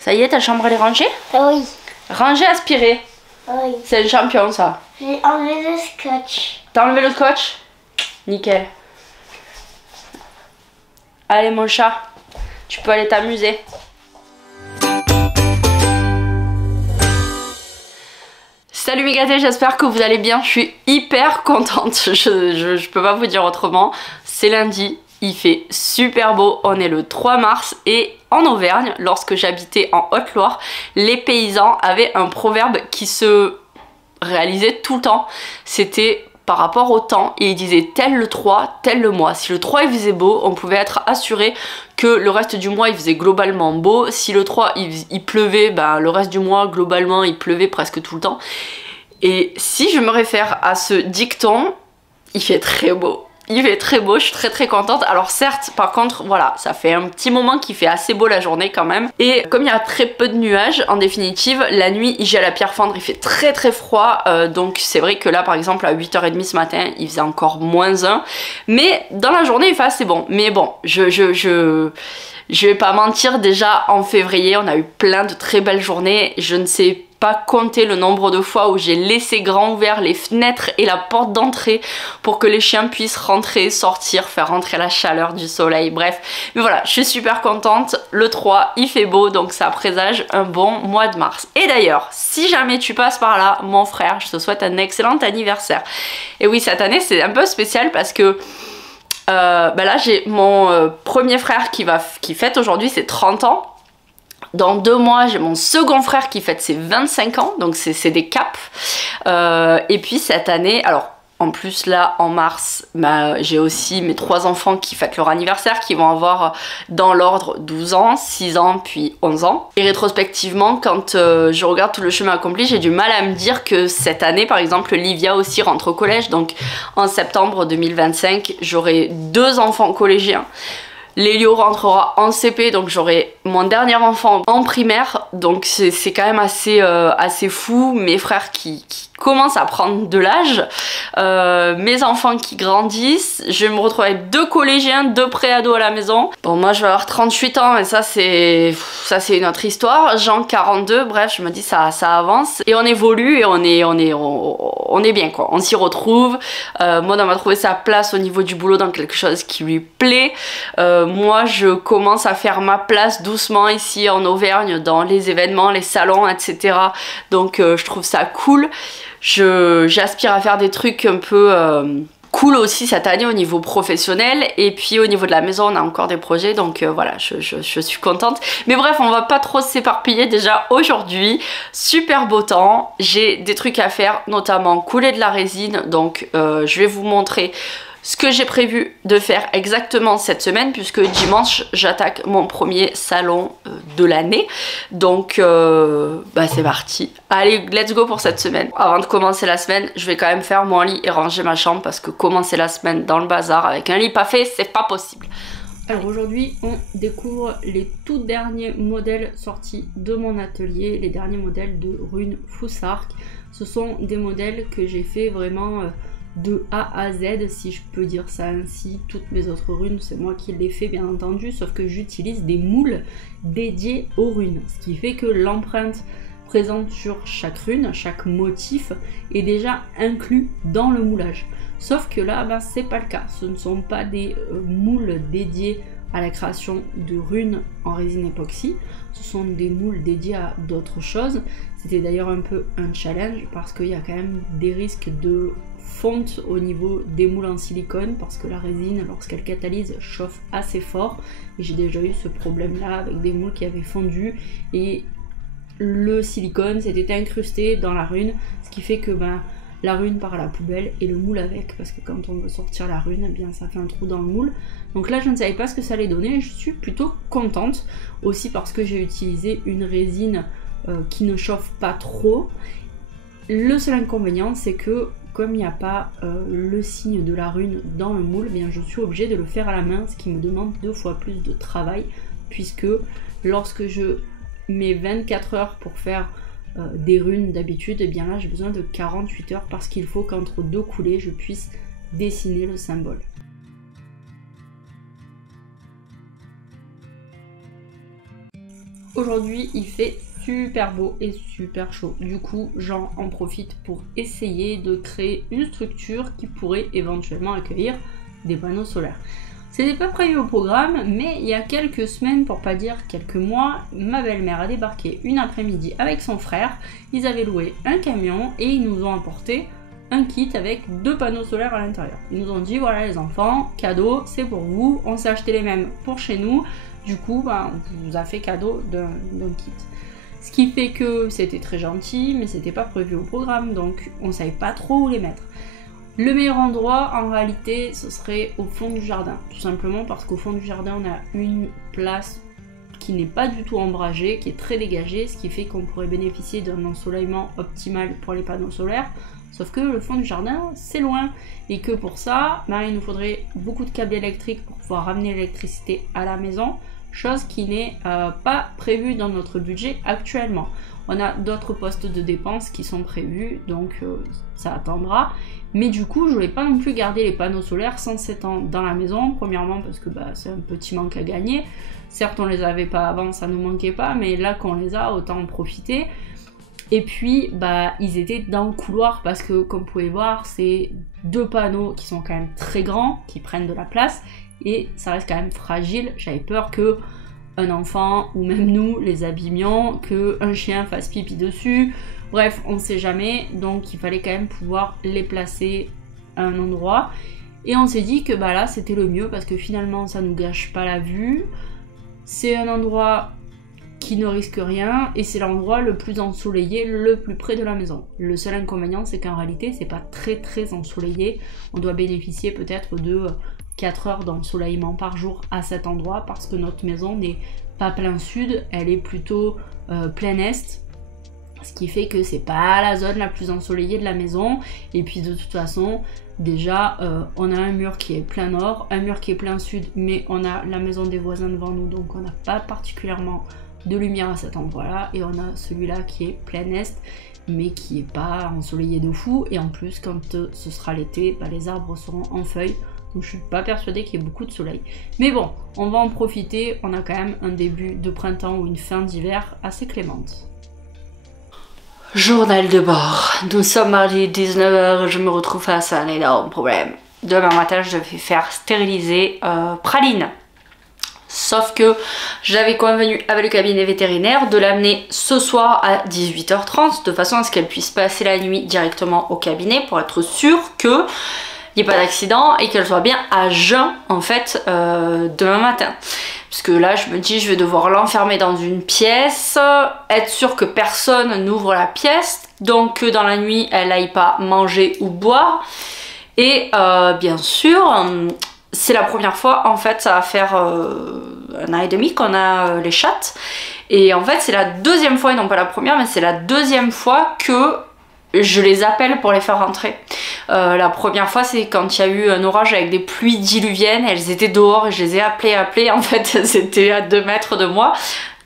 Ça y est, ta chambre elle est rangée? Oui. Rangée, aspirée. Oui. C'est un champion ça. J'ai enlevé le scotch. T'as enlevé le scotch? Nickel. Allez mon chat, tu peux aller t'amuser. Salut mes gâtés, j'espère que vous allez bien. Je suis hyper contente, je peux pas vous dire autrement. C'est lundi, il fait super beau, on est le 3 mars et en Auvergne, lorsque j'habitais en Haute-Loire, les paysans avaient un proverbe qui se réalisait tout le temps. C'était par rapport au temps et ils disaient tel le 3, tel le mois. Si le 3 il faisait beau, on pouvait être assuré que le reste du mois il faisait globalement beau. Si le 3 il pleuvait, ben, le reste du mois globalement il pleuvait presque tout le temps. Et si je me réfère à ce dicton, il fait très beau. Il fait très beau, je suis très contente. Alors certes, par contre, voilà, ça fait un petit moment qu'il fait assez beau la journée quand même. Et comme il y a très peu de nuages, en définitive, la nuit, il gèle à pierre fendre, il fait très froid. Donc c'est vrai que là, par exemple, à 8h30 ce matin, il faisait encore -1. Mais dans la journée, il fait assez bon. Mais bon, je vais pas mentir, déjà en février, on a eu plein de très belles journées. Je ne sais pas compter le nombre de fois où j'ai laissé grand ouvert les fenêtres et la porte d'entrée pour que les chiens puissent rentrer, sortir, faire rentrer la chaleur du soleil, bref. Mais voilà, je suis super contente. Le 3, il fait beau, donc ça présage un bon mois de mars. Et d'ailleurs, si jamais tu passes par là, mon frère, je te souhaite un excellent anniversaire. Et oui, cette année, c'est un peu spécial parce que bah là, j'ai mon premier frère qui fête aujourd'hui ses 30 ans. Dans 2 mois, j'ai mon second frère qui fête ses 25 ans, donc c'est des caps. Et puis cette année, alors en plus là en mars, bah, j'ai aussi mes 3 enfants qui fêtent leur anniversaire, qui vont avoir dans l'ordre 12 ans, 6 ans puis 11 ans. Et rétrospectivement, quand je regarde tout le chemin accompli, j'ai du mal à me dire que cette année par exemple Livia aussi rentre au collège, donc en septembre 2025 j'aurai 2 enfants collégiens. Lélio rentrera en CP, donc j'aurai mon dernier enfant en primaire, donc c'est quand même assez fou. Mes frères qui commencent à prendre de l'âge, mes enfants qui grandissent, je vais me retrouver avec 2 collégiens, 2 pré-ados à la maison. Bon, moi je vais avoir 38 ans et ça c'est une autre histoire. Jean 42, bref, je me dis ça avance et on évolue et on est bien quoi, on s'y retrouve. Moi on va trouver sa place au niveau du boulot dans quelque chose qui lui plaît. Moi je commence à faire ma place doucement ici en Auvergne dans les événements, les salons, etc. Donc je trouve ça cool. J'aspire à faire des trucs un peu cool aussi cette année au niveau professionnel. Et puis au niveau de la maison on a encore des projets, donc voilà, je suis contente. Mais bref, on va pas trop s'éparpiller. Déjà aujourd'hui, super beau temps, j'ai des trucs à faire, notamment couler de la résine. Donc je vais vous montrer ce que j'ai prévu de faire exactement cette semaine, puisque dimanche j'attaque mon premier salon de l'année. Donc bah c'est parti. Allez, let's go pour cette semaine. Avant de commencer la semaine, je vais quand même faire mon lit et ranger ma chambre, parce que commencer la semaine dans le bazar avec un lit pas fait, c'est pas possible. Alors aujourd'hui, on découvre les tout derniers modèles sortis de mon atelier, les derniers modèles de Rune Foussark. Ce sont des modèles que j'ai fait vraiment de A à Z, si je peux dire ça ainsi. Toutes mes autres runes, c'est moi qui les fais bien entendu, sauf que j'utilise des moules dédiés aux runes, ce qui fait que l'empreinte présente sur chaque rune, chaque motif est déjà inclus dans le moulage. Sauf que là, ben, c'est pas le cas, ce ne sont pas des moules dédiés à la création de runes en résine époxy, ce sont des moules dédiés à d'autres choses. C'était d'ailleurs un peu un challenge parce qu'il y a quand même des risques de fonte au niveau des moules en silicone, parce que la résine, lorsqu'elle catalyse, chauffe assez fort, et j'ai déjà eu ce problème là avec des moules qui avaient fondu et le silicone s'était incrusté dans la rune, ce qui fait que ben, la rune part à la poubelle et le moule avec, parce que quand on veut sortir la rune, eh bien ça fait un trou dans le moule. Donc là je ne savais pas ce que ça allait donner et je suis plutôt contente, aussi parce que j'ai utilisé une résine qui ne chauffe pas trop. Le seul inconvénient, c'est que comme il n'y a pas le signe de la rune dans le moule, eh bien je suis obligée de le faire à la main, ce qui me demande 2 fois plus de travail, puisque lorsque je mets 24 heures pour faire des runes d'habitude, et bien là j'ai besoin de 48 heures, parce qu'il faut qu'entre 2 coulées je puisse dessiner le symbole. Aujourd'hui il fait super beau et super chaud. Du coup j'en profite pour essayer de créer une structure qui pourrait éventuellement accueillir des panneaux solaires. C'était pas prévu au programme, mais il y a quelques semaines, pour pas dire quelques mois, ma belle-mère a débarqué une après-midi avec son frère. Ils avaient loué un camion et ils nous ont apporté un kit avec 2 panneaux solaires à l'intérieur. Ils nous ont dit voilà les enfants, cadeau, c'est pour vous, on s'est acheté les mêmes pour chez nous, du coup on vous a fait cadeau d'un kit. Ce qui fait que c'était très gentil, mais c'était pas prévu au programme, donc on savait pas trop où les mettre. Le meilleur endroit, en réalité, ce serait au fond du jardin. Tout simplement parce qu'au fond du jardin, on a une place qui n'est pas du tout ombragée, qui est très dégagée, ce qui fait qu'on pourrait bénéficier d'un ensoleillement optimal pour les panneaux solaires. Sauf que le fond du jardin, c'est loin. Et que pour ça, il nous faudrait beaucoup de câbles électriques pour pouvoir ramener l'électricité à la maison. Chose qui n'est pas prévue dans notre budget actuellement. On a d'autres postes de dépenses qui sont prévus, donc ça attendra. Mais du coup, je voulais pas non plus garder les panneaux solaires sans s'étendre dans la maison. Premièrement parce que c'est un petit manque à gagner. Certes, on les avait pas avant, ça nous manquait pas, mais là qu'on les a, autant en profiter. Et puis, ils étaient dans le couloir parce que, comme vous pouvez voir, c'est 2 panneaux qui sont quand même très grands, qui prennent de la place. Et ça reste quand même fragile. J'avais peur que un enfant ou même nous les abîmions, qu'un chien fasse pipi dessus. Bref, on ne sait jamais. Donc il fallait quand même pouvoir les placer à un endroit. Et on s'est dit que là c'était le mieux parce que finalement ça nous gâche pas la vue. C'est un endroit qui ne risque rien et c'est l'endroit le plus ensoleillé, le plus près de la maison. Le seul inconvénient c'est qu'en réalité c'est pas très ensoleillé. On doit bénéficier peut-être de 4 heures d'ensoleillement par jour à cet endroit parce que notre maison n'est pas plein sud, elle est plutôt plein est, ce qui fait que c'est pas la zone la plus ensoleillée de la maison. Et puis de toute façon déjà on a un mur qui est plein nord, un mur qui est plein sud, mais on a la maison des voisins devant nous, donc on n'a pas particulièrement de lumière à cet endroit là, et on a celui-là qui est plein est mais qui est pas ensoleillé de fou. Et en plus quand ce sera l'été, les arbres seront en feuilles. Donc je suis pas persuadée qu'il y ait beaucoup de soleil. Mais bon, on va en profiter. On a quand même un début de printemps ou une fin d'hiver assez clémente. Journal de bord. Nous sommes mardi 19h. Je me retrouve face à un énorme problème. Demain matin, je devais faire stériliser Praline. Sauf que j'avais convenu avec le cabinet vétérinaire de l'amener ce soir à 18h30 de façon à ce qu'elle puisse passer la nuit directement au cabinet pour être sûre que il n'y ait pas d'accident et qu'elle soit bien à jeun en fait demain matin. Parce que là je me dis je vais devoir l'enfermer dans une pièce, être sûr que personne n'ouvre la pièce, donc que dans la nuit elle n'aille pas manger ou boire. Et bien sûr c'est la première fois en fait, ça va faire 1 an et demi qu'on a les chattes. Et en fait c'est la deuxième fois, et non pas la première, mais c'est la deuxième fois que je les appelle pour les faire rentrer. La première fois c'est quand il y a eu un orage avec des pluies diluviennes, elles étaient dehors et je les ai appelées, en fait elles étaient à 2 mètres de moi,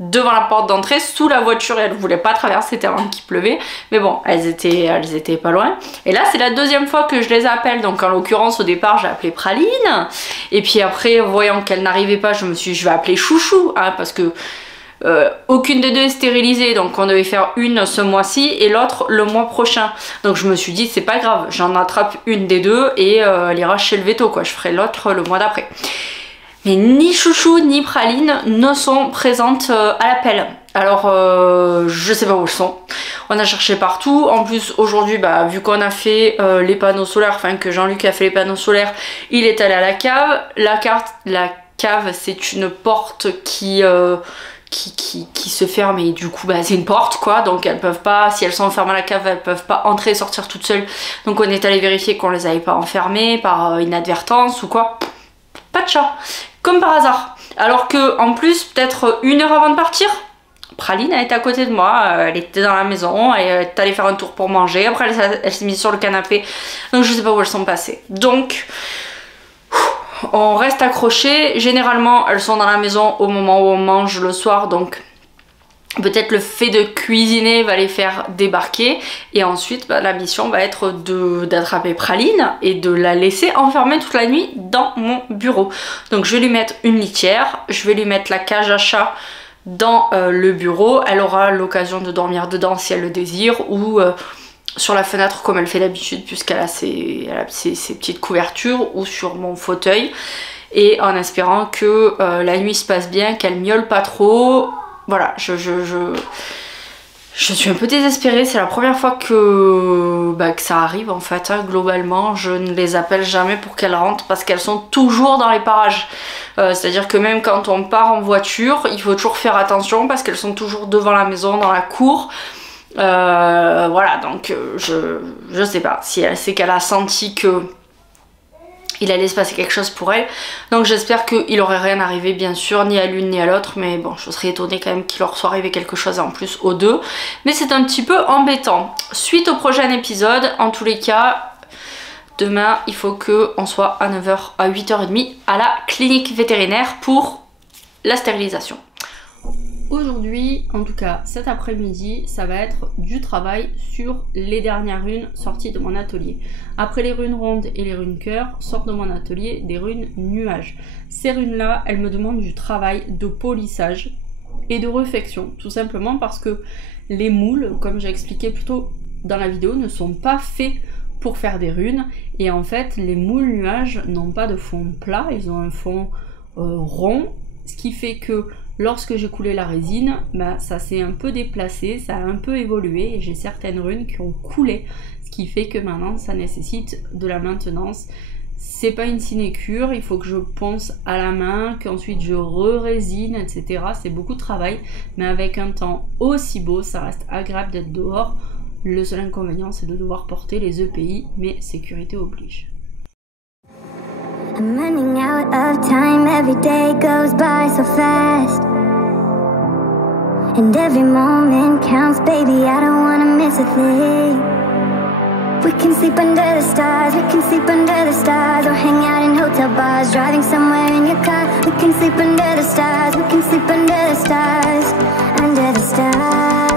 devant la porte d'entrée, sous la voiture, et elles voulaient pas traverser tellement qu'il pleuvait, mais bon, elles étaient pas loin. Et là c'est la deuxième fois que je les appelle, donc en l'occurrence au départ j'ai appelé Praline, et puis après voyant qu'elle n'arrivait pas, je me suis dit je vais appeler Chouchou, parce que aucune des deux est stérilisée, donc on devait faire une ce mois-ci et l'autre le mois prochain. Donc je me suis dit c'est pas grave, j'en attrape une des deux et elle ira chez le veto quoi, je ferai l'autre le mois d'après. Mais ni Chouchou ni Praline ne sont présentes à l'appel. Alors je sais pas où elles sont. On a cherché partout. En plus aujourd'hui vu qu'on a fait les panneaux solaires, enfin que Jean-Luc a fait les panneaux solaires, il est allé à la cave. La cave c'est une porte qui se ferme et du coup c'est une porte quoi, donc elles peuvent pas, si elles sont enfermées à la cave, elles peuvent pas entrer et sortir toutes seules. Donc on est allé vérifier qu'on les avait pas enfermées par inadvertance ou quoi. Pas de chat, comme par hasard. Alors que en plus peut-être 1 heure avant de partir, Praline elle était à côté de moi, elle était dans la maison, elle est allée faire un tour pour manger, après elle s'est mise sur le canapé, donc je sais pas où elles sont passées. Donc on reste accroché. Généralement elles sont dans la maison au moment où on mange le soir, donc peut-être le fait de cuisiner va les faire débarquer, et ensuite la mission va être d'attraper Praline et de la laisser enfermée toute la nuit dans mon bureau. Donc je vais lui mettre une litière, je vais lui mettre la cage à chat dans le bureau. Elle aura l'occasion de dormir dedans si elle le désire, ou sur la fenêtre comme elle fait d'habitude, puisqu'elle a ses petites couvertures, ou sur mon fauteuil. Et en espérant que la nuit se passe bien, qu'elle miaule pas trop. Voilà, je suis un peu désespérée, c'est la première fois que ça arrive en fait, hein. Globalement je ne les appelle jamais pour qu'elles rentrent parce qu'elles sont toujours dans les parages. C'est à dire que même quand on part en voiture, il faut toujours faire attention parce qu'elles sont toujours devant la maison, dans la cour. Voilà, donc je sais pas si elle sait qu'elle a senti que il allait se passer quelque chose pour elle. Donc j'espère qu'il aurait rien arrivé, bien sûr, ni à l'une ni à l'autre. Mais bon, je serais étonnée quand même qu'il leur soit arrivé quelque chose en plus aux deux. Mais c'est un petit peu embêtant. Suite au prochain épisode, en tous les cas, demain, il faut qu'on soit à 9h, à 8h30 à la clinique vétérinaire pour la stérilisation. Aujourd'hui, en tout cas cet après-midi, ça va être du travail sur les dernières runes sorties de mon atelier. Après les runes rondes et les runes cœur, sortent de mon atelier des runes nuages. Ces runes-là, elles me demandent du travail de polissage et de réfection, tout simplement parce que les moules, comme j'ai expliqué plus tôt dans la vidéo, ne sont pas faits pour faire des runes. Et en fait, les moules nuages n'ont pas de fond plat, ils ont un fond rond, ce qui fait que lorsque j'ai coulé la résine, ça s'est un peu déplacé, ça a un peu évolué et j'ai certaines runes qui ont coulé, ce qui fait que maintenant ça nécessite de la maintenance. C'est pas une sinécure, il faut que je ponce à la main, qu'ensuite je re-résine, etc. C'est beaucoup de travail, mais avec un temps aussi beau, ça reste agréable d'être dehors. Le seul inconvénient, c'est de devoir porter les EPI, mais sécurité oblige. I'm running out of time, every day goes by so fast. And every moment counts, baby, I don't wanna miss a thing. We can sleep under the stars, we can sleep under the stars. Or hang out in hotel bars, driving somewhere in your car. We can sleep under the stars, we can sleep under the stars. Under the stars.